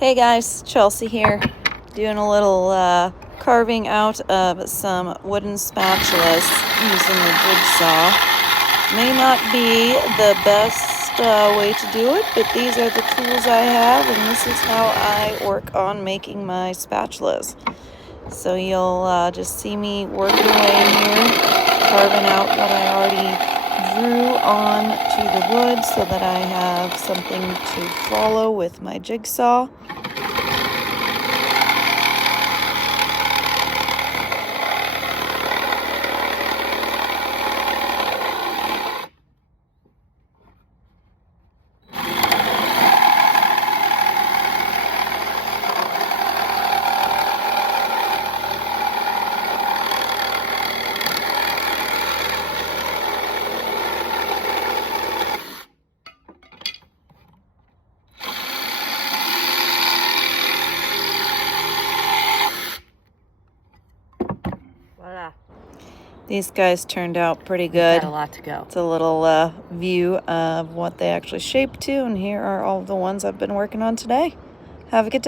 Hey guys, Chelsea here, doing a little carving out of some wooden spatulas using the jigsaw. May not be the best way to do it, but these are the tools I have, and this is how I work on making my spatulas. So you'll just see me working away here, carving out what I already drew onto the wood so that I have something to follow with my jigsaw. Voila. These guys turned out pretty good. Got a lot to go. It's a little view of what they actually shape to, and here are all the ones I've been working on today. Have a good day.